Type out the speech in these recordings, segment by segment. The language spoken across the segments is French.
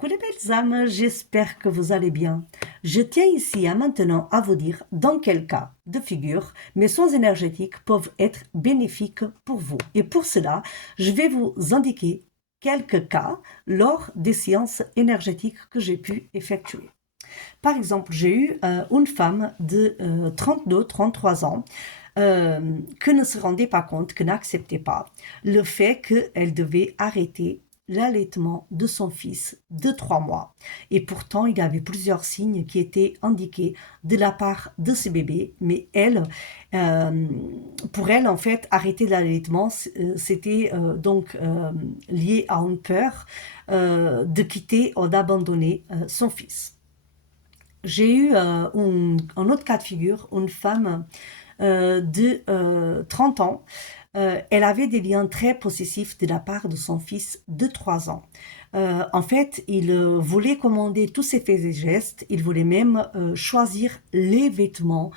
Coucou les belles âmes, j'espère que vous allez bien. Je tiens ici à maintenant à vous dire dans quel cas de figure mes soins énergétiques peuvent être bénéfiques pour vous. Et pour cela, je vais vous indiquer quelques cas lors des séances énergétiques que j'ai pu effectuer. Par exemple, j'ai eu une femme de 32-33 ans que ne se rendait pas compte, que n'acceptait pas le fait qu'elle devait arrêter l'allaitement de son fils de 3 mois. Et pourtant, il y avait plusieurs signes qui étaient indiqués de la part de ce bébé, mais euh, pour elle, en fait, arrêter l'allaitement, c'était lié à une peur de quitter ou d'abandonner son fils. J'ai eu un autre cas de figure, une femme de 30 ans. Elle avait des liens très possessifs de la part de son fils de 3 ans. En fait, il voulait commander tous ses faits et gestes, il voulait même choisir les vêtements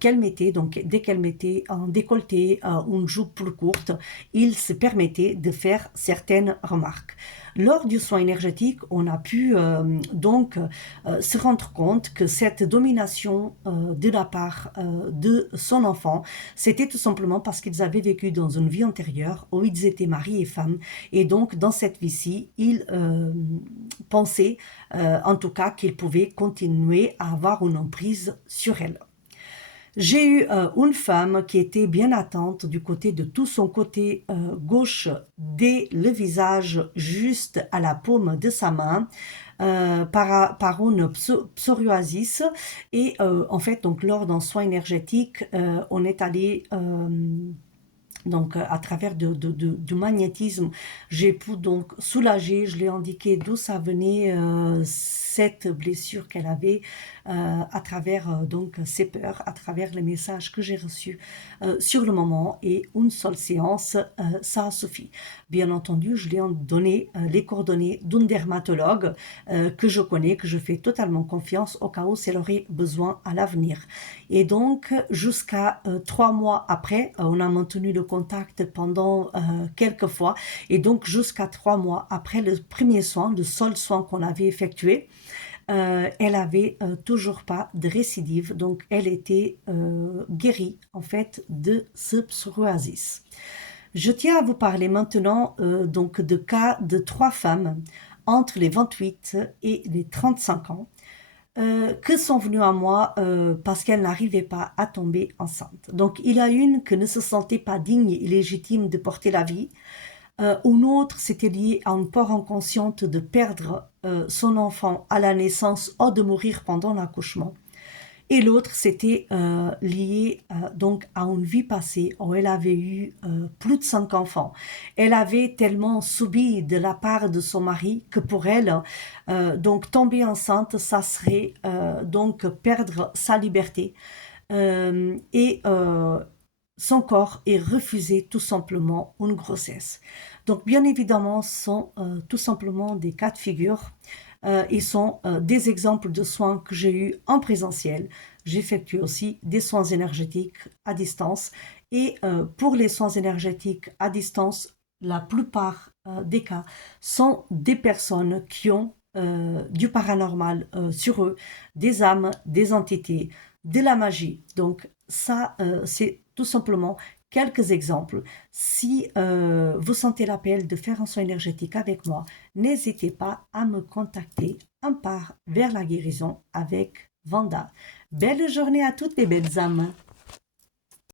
qu'elle mettait, donc dès qu'elle mettait un décolleté, une jupe plus courte, il se permettait de faire certaines remarques. Lors du soin énergétique, on a pu se rendre compte que cette domination de la part de son enfant, c'était tout simplement parce qu'ils avaient vécu dans une vie antérieure où ils étaient mari et femme. Et donc, dans cette vie-ci, ils pensaient, en tout cas, qu'ils pouvaient continuer à avoir une emprise sur elle. J'ai eu une femme qui était bien atteinte du côté de tout son côté gauche, dès le visage juste à la paume de sa main, par une psoriasis. Et en fait, donc, lors d'un soin énergétique, on est allé à travers du magnétisme, j'ai pu donc soulager, je l'ai indiqué d'où ça venait, cette blessure qu'elle avait, à travers ses peurs, à travers les messages que j'ai reçus sur le moment, et une seule séance, ça a suffi. Bien entendu, je lui ai donné les coordonnées d'un dermatologue que je connais, que je fais totalement confiance au cas où elle aurait besoin à l'avenir. Et donc, jusqu'à 3 mois après, on a maintenu le contact pendant quelques fois. Et donc, jusqu'à 3 mois après le premier soin, le seul soin qu'on avait effectué, elle avait toujours pas de récidive. Donc, elle était guérie, en fait, de ce psoriasis. Je tiens à vous parler maintenant de cas de 3 femmes entre les 28 et les 35 ans que sont venues à moi parce qu'elles n'arrivaient pas à tomber enceinte. Donc, il y a une qui ne se sentait pas digne et légitime de porter la vie. Une autre, c'était lié à une peur inconsciente de perdre son enfant à la naissance ou de mourir pendant l'accouchement. Et l'autre, c'était lié à une vie passée où elle avait eu plus de 5 enfants. Elle avait tellement subi de la part de son mari que pour elle, tomber enceinte, ça serait perdre sa liberté. Et son corps est refusé tout simplement une grossesse. Donc bien évidemment, ce sont tout simplement des cas de figure. Ils sont des exemples de soins que j'ai eus en présentiel. J'effectue aussi des soins énergétiques à distance. Et pour les soins énergétiques à distance, la plupart des cas sont des personnes qui ont du paranormal sur eux, des âmes, des entités, de la magie. Donc ça, c'est tout simplement quelques exemples. Si vous sentez l'appel de faire un soin énergétique avec moi, n'hésitez pas à me contacter. Un pas vers la guérison avec Vanda. Belle journée à toutes les belles âmes.